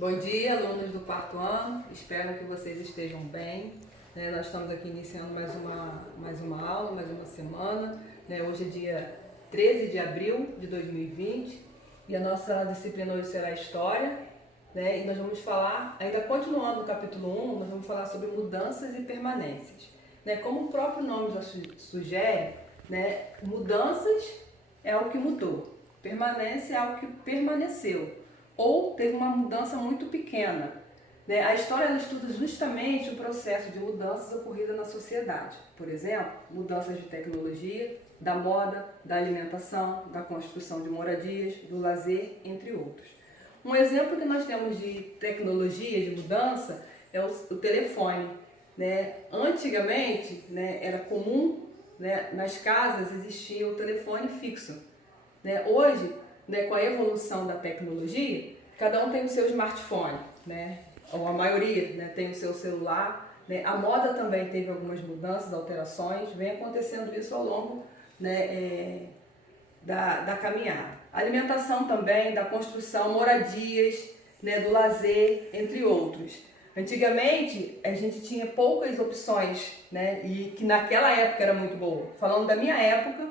Bom dia, alunos do quarto ano, espero que vocês estejam bem. Nós estamos aqui iniciando mais uma aula, mais uma semana. Hoje é dia 13 de abril de 2020 e a nossa disciplina hoje será História. E nós vamos falar, ainda continuando o capítulo 1, nós vamos falar sobre mudanças e permanências. Como o próprio nome já sugere, mudanças é algo que mudou, permanência é algo que permaneceu ou teve uma mudança muito pequena. A história ela estuda justamente o processo de mudanças ocorridas na sociedade. Por exemplo, mudanças de tecnologia, da moda, da alimentação, da construção de moradias, do lazer, entre outros. Um exemplo que nós temos de tecnologia, de mudança, é o telefone. Antigamente, era comum, nas casas existia o telefone fixo. Hoje, com a evolução da tecnologia, cada um tem o seu smartphone, ou a maioria tem o seu celular. A moda também teve algumas mudanças, alterações, vem acontecendo isso ao longo da caminhada. A alimentação também, da construção, moradias, do lazer, entre outros. Antigamente, a gente tinha poucas opções, e que naquela época era muito boa. Falando da minha época,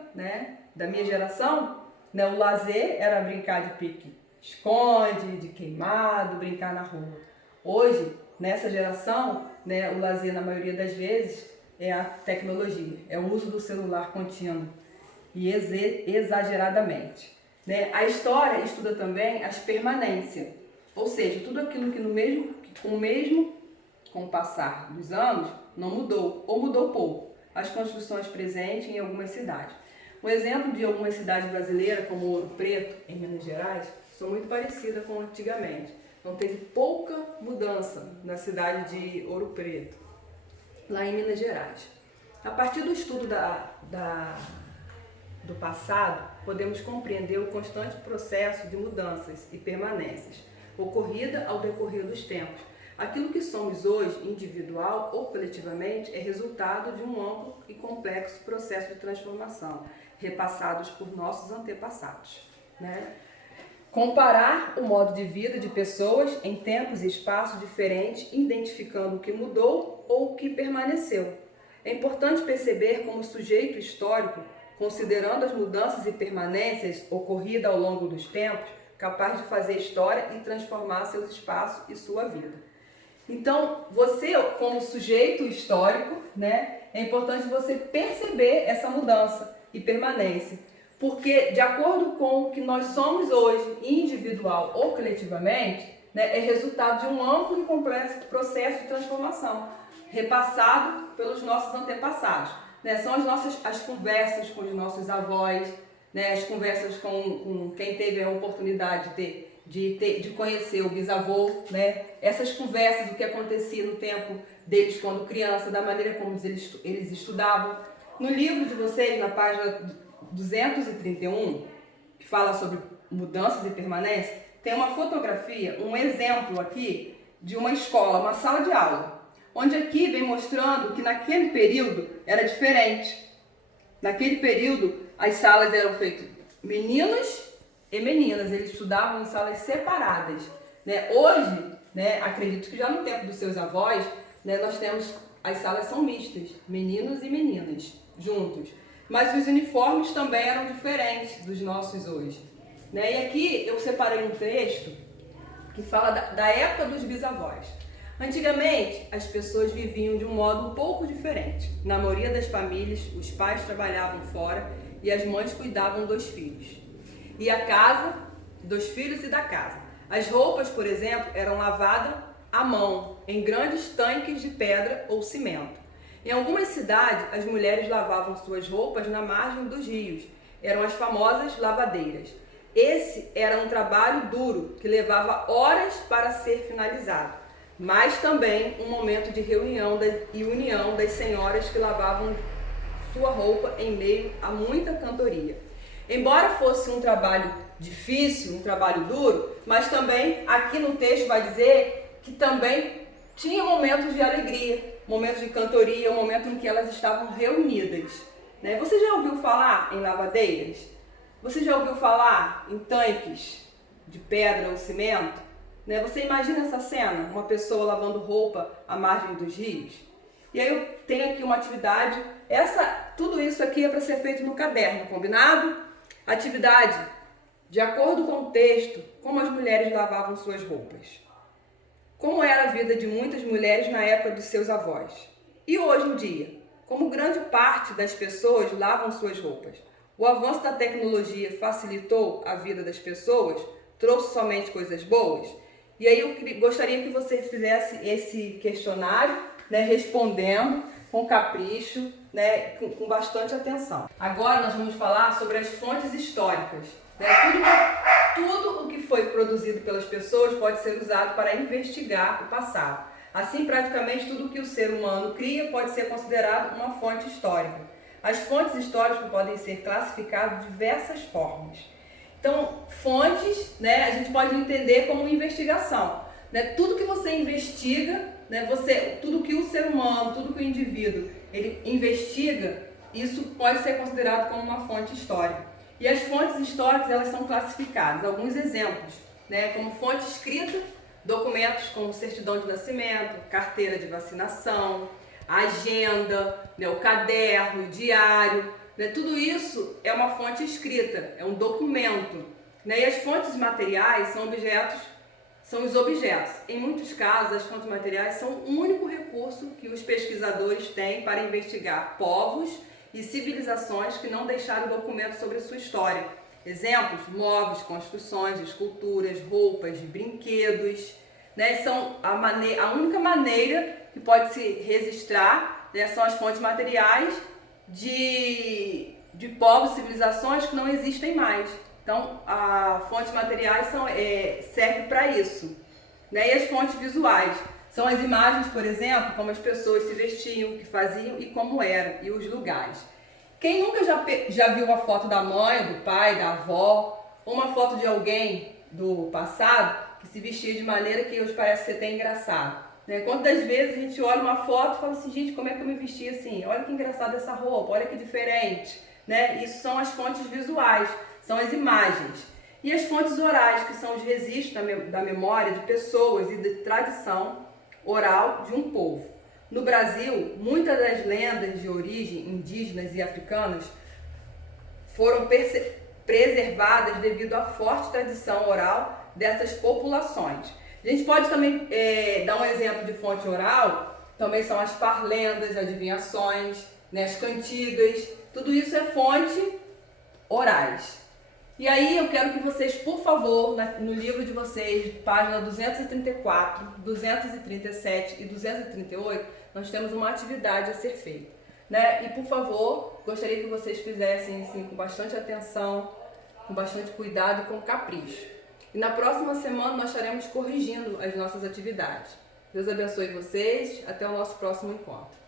da minha geração, o lazer era brincar de pique-esconde, de queimado, brincar na rua. Hoje, nessa geração, o lazer, na maioria das vezes, é a tecnologia, é o uso do celular contínuo e exageradamente. A história estuda também as permanências, ou seja, tudo aquilo que com o passar dos anos não mudou ou mudou pouco. As construções presentes em algumas cidades. Um exemplo de algumas cidades brasileiras, como Ouro Preto, em Minas Gerais, são muito parecidas com antigamente. Então teve pouca mudança na cidade de Ouro Preto, lá em Minas Gerais. A partir do estudo do passado, podemos compreender o constante processo de mudanças e permanências, ocorrida ao decorrer dos tempos. Aquilo que somos hoje, individual ou coletivamente, é resultado de um amplo e complexo processo de transformação, repassados por nossos antepassados. Comparar o modo de vida de pessoas em tempos e espaços diferentes, identificando o que mudou ou o que permaneceu. É importante perceber como o sujeito histórico, considerando as mudanças e permanências ocorridas ao longo dos tempos, capaz de fazer história e transformar seus espaços e sua vida. Então, você, como sujeito histórico, é importante você perceber essa mudança e permanência. Porque, de acordo com o que nós somos hoje, individual ou coletivamente, é resultado de um amplo e complexo processo de transformação, repassado pelos nossos antepassados. São as conversas com os nossos avós, as conversas com quem teve a oportunidade de conhecer o bisavô, essas conversas do que acontecia no tempo deles quando criança, da maneira como eles estudavam. No livro de vocês, na página 231, que fala sobre mudanças e permanência, tem uma fotografia, um exemplo aqui de uma escola, uma sala de aula, onde aqui vem mostrando que naquele período era diferente. Naquele período, as salas eram feitas meninos e meninas, eles estudavam em salas separadas. Hoje, acredito que já no tempo dos seus avós, nós temos, as salas são mistas, meninos e meninas, juntos. Mas os uniformes também eram diferentes dos nossos hoje. E aqui eu separei um texto que fala da época dos bisavós. Antigamente, as pessoas viviam de um modo um pouco diferente. Na maioria das famílias, os pais trabalhavam fora e as mães cuidavam dos filhos. E a casa, dos filhos e da casa. As roupas, por exemplo, eram lavadas à mão, em grandes tanques de pedra ou cimento. Em algumas cidades, as mulheres lavavam suas roupas na margem dos rios. Eram as famosas lavadeiras. Esse era um trabalho duro, que levava horas para ser finalizado. Mas também um momento de reunião e união das senhoras que lavavam sua roupa em meio a muita cantoria. Embora fosse um trabalho difícil, um trabalho duro, mas também aqui no texto vai dizer que também tinha momentos de alegria, momentos de cantoria, um momento em que elas estavam reunidas. Você já ouviu falar em lavadeiras? Você já ouviu falar em tanques de pedra ou cimento? né? Você imagina essa cena, uma pessoa lavando roupa à margem dos rios? E aí eu tenho aqui uma atividade, tudo isso aqui é para ser feito no caderno, combinado? Atividade, de acordo com o texto, como as mulheres lavavam suas roupas. Como era a vida de muitas mulheres na época dos seus avós. E hoje em dia, como grande parte das pessoas lavam suas roupas. O avanço da tecnologia facilitou a vida das pessoas? Trouxe somente coisas boas? E aí eu gostaria que você fizesse esse questionário, né, respondendo com capricho, né, com bastante atenção. Agora nós vamos falar sobre as fontes históricas. Né? Tudo o que foi produzido pelas pessoas pode ser usado para investigar o passado. Assim, praticamente tudo que o ser humano cria pode ser considerado uma fonte histórica. As fontes históricas podem ser classificadas de diversas formas. Então, fontes, né, a gente pode entender como investigação. Né? Tudo que você investiga, né, tudo que o ser humano, tudo que o indivíduo ele investiga, isso pode ser considerado como uma fonte histórica. E as fontes históricas, elas são classificadas. Alguns exemplos, né, como fonte escrita, documentos como certidão de nascimento, carteira de vacinação, agenda, né, o caderno, o diário, né, tudo isso é uma fonte escrita, é um documento. Né, e as fontes materiais são os objetos. Em muitos casos, as fontes materiais são o único recurso que os pesquisadores têm para investigar povos e civilizações que não deixaram documento sobre a sua história. Exemplos: móveis, construções, esculturas, roupas, brinquedos. Né? São a única maneira que pode se registrar, né, são as fontes materiais de povos e civilizações que não existem mais. Então, as fontes materiais servem para isso. Né? E as fontes visuais são as imagens, por exemplo, como as pessoas se vestiam, o que faziam e como eram, e os lugares. Quem nunca já viu uma foto da mãe, do pai, da avó, ou uma foto de alguém do passado que se vestia de maneira que hoje parece ser até engraçado? Né? Quantas vezes a gente olha uma foto e fala assim, gente, como é que eu me vesti assim? Olha que engraçada essa roupa, olha que diferente. Né? Isso são as fontes visuais, são as imagens. E as fontes orais, que são os registros da memória de pessoas e de tradição oral de um povo. No Brasil, muitas das lendas de origem indígenas e africanas foram preservadas devido à forte tradição oral dessas populações. A gente pode também dar um exemplo de fonte oral, também são as parlendas, adivinhações, né, as cantigas, tudo isso é fonte orais. E aí eu quero que vocês, por favor, no livro de vocês, página 234, 237 e 238, nós temos uma atividade a ser feita. Né? E por favor, gostaria que vocês fizessem assim, com bastante atenção, com bastante cuidado e com capricho. E na próxima semana nós estaremos corrigindo as nossas atividades. Deus abençoe vocês, até o nosso próximo encontro.